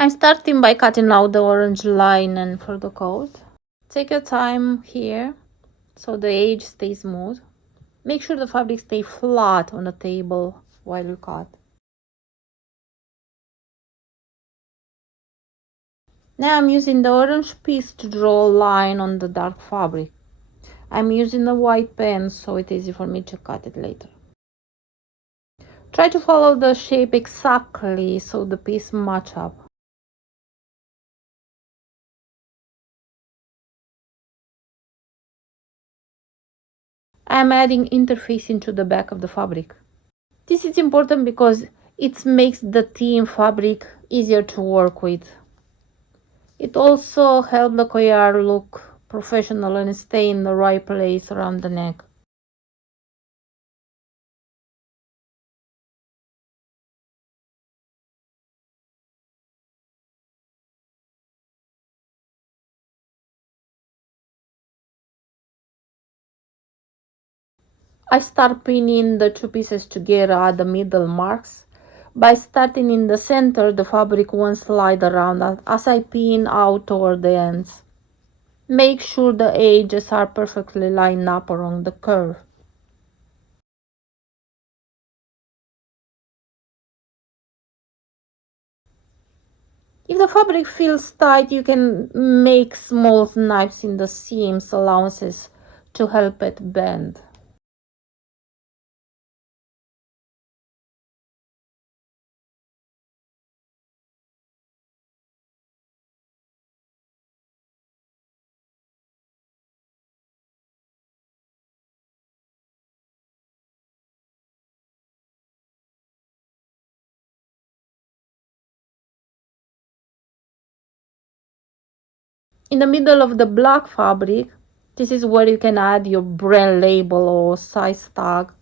I'm starting by cutting out the orange line and for the coat. Take your time here so the edge stays smooth. Make sure the fabric stays flat on the table while you cut. Now I'm using the orange piece to draw a line on the dark fabric. I'm using a white pen so it's easy for me to cut it later. Try to follow the shape exactly so the piece match up. I'm adding interfacing to the back of the fabric. This is important because it makes the thin fabric easier to work with. It also helps the collar look professional and stay in the right place around the neck. I start pinning the two pieces together at the middle marks. By starting in the center, the fabric won't slide around as I pin out toward the ends. Make sure the edges are perfectly lined up along the curve. If the fabric feels tight, you can make small snips in the seams allowances to help it bend. In the middle of the black fabric, this is where you can add your brand label or size tag.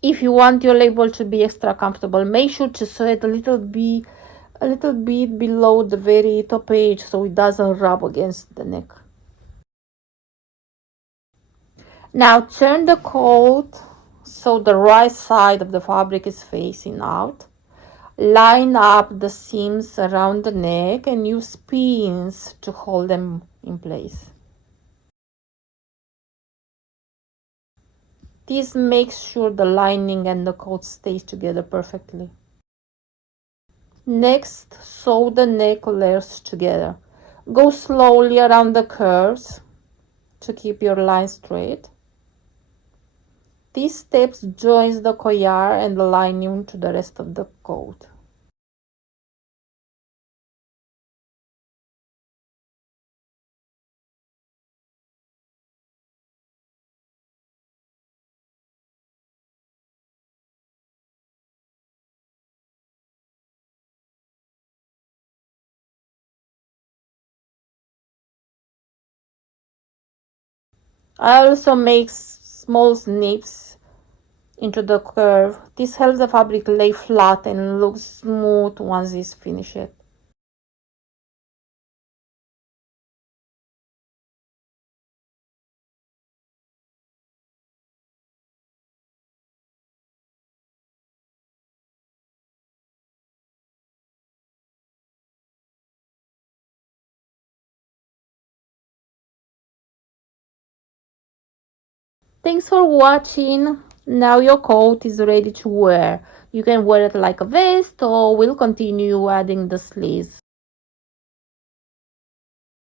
If you want your label to be extra comfortable, make sure to sew it a little bit below the very top edge so it doesn't rub against the neck. Now turn the coat so the right side of the fabric is facing out. Line up the seams around the neck and use pins to hold them in place. This makes sure the lining and the coat stays together perfectly. Next, sew the neck layers together. Go slowly around the curves to keep your line straight. These steps joins the collar and the lining to the rest of the coat. I also make small snips into the curve. This helps the fabric lay flat and look smooth once it's finished. Thanks for watching. Now your coat is ready to wear. You can wear it like a vest or we'll continue adding the sleeves.